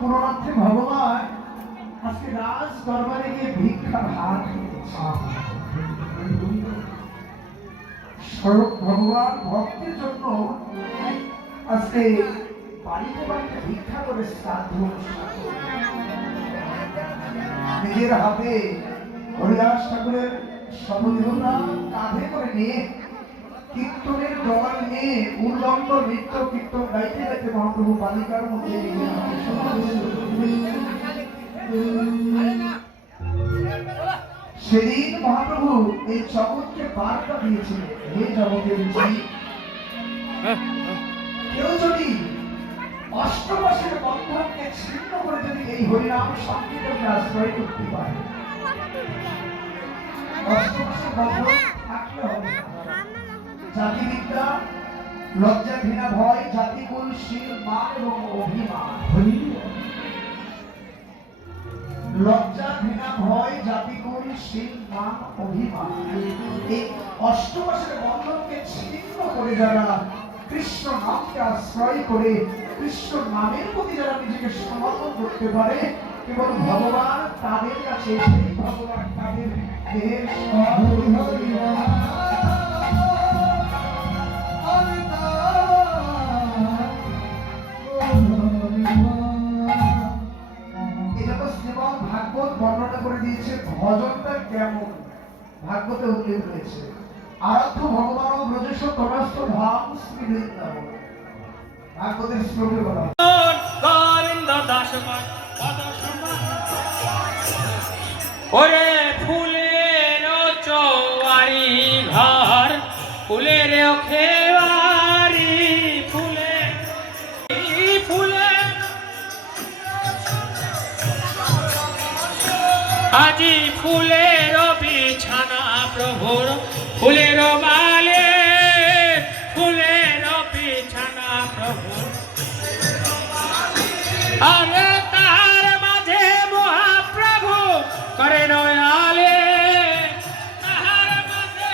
পুরনাথে ভগবান আজকে রাজ দরবারে গিয়ে ভিক্ষার হাত স্বরূপ ভগবান ভক্তের জন্য আজকে বাড়িতে বাড়িতে ভিক্ষা করে শ্রাদ্ধ নিজের হাতে হরিদাস ঠাকুরের শবদেহতা কাঁধে করে নিয়ে কীর্তনের ডগাল নিয়ে উল্লম্ব নৃত্য কীর্তন গাইতে গাইতে মহাপ্রভু বালিকার মধ্যে সেদিন মহাপ্রভু এই জগৎকে বার্তা দিয়েছিলেন, হে জগতের জীব, কেউ যদি অষ্টমাসের বন্ধনকে ছিন্ন করে যদি এই হরিনাম সংকীর্তনকে আশ্রয় করতে পারে, অষ্টমাসের বন্ধন থাকলে হবে জাতিবিদ্যা, লজ্জা, ঘৃণা, ভয়, জাতিকুল, শীল, মান এবং অভিমান। লজ্জা, ঘৃণা, ভয়, জাতিকুল, শীল, মান, অভিমান, এই অষ্টমাসের বন্ধনকে ছিন্ন করে যারা কৃষ্ণ নামকে আশ্রয় করে কৃষ্ণ নামের প্রতি যারা নিজেকে সমর্পণ করতে পারে, কেবল ভগবান তাদের কাছে সেই ভগবান তাদের দেহের ভাগবত বর্ণনা করে দিয়েছে ভজনটা কেমন, ভাগবতে উল্লেখ রয়েছে। আরাধ্য ভগবান ও ব্রজেশ তনস্থ ধাম শ্রী বৃন্দাবন, ভাগবতের শ্লোকে বলা গোবিন্দ দাস ওরে ফুলের চৌয়ারি ঘর, ফুলের খেবারি, ফুলে ফুলে আজি ফুলের বিছানা প্রভুর, ফুলের মালে ফুলের বিছানা প্রভুর, আরে তার মাঝে মহাপ্রভু করে নয়ালে, তাহার মাঝে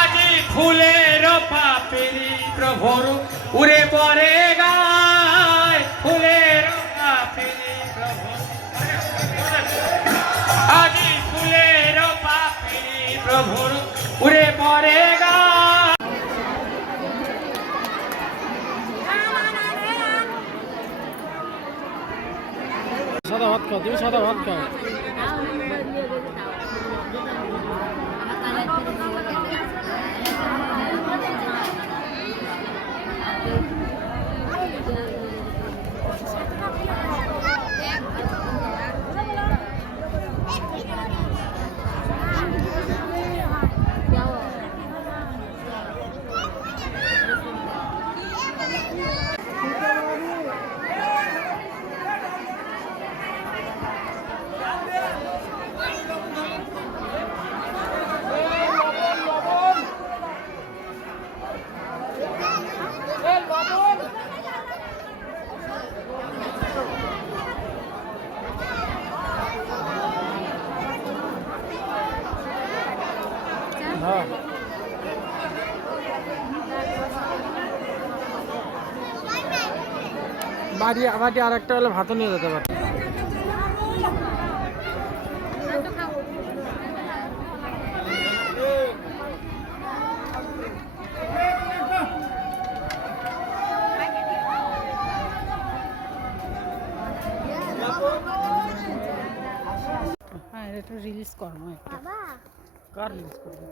আজি ফুলের পাপেরি প্রভুর উড়ে পরে গায়, ফুলের পাপেরি প্রভুর আজি ফুলের পাপেরি প্রভুর উড়ে পরে গায়। সাদা ভাত খাও, তুমি সাদা ভাত খাও। বাড়ি আর একটা হলে ভাতও নিয়ে যেতে পারে। হ্যাঁ, এটা রিলিজ করবো একটা। কার রিলিজ করবো?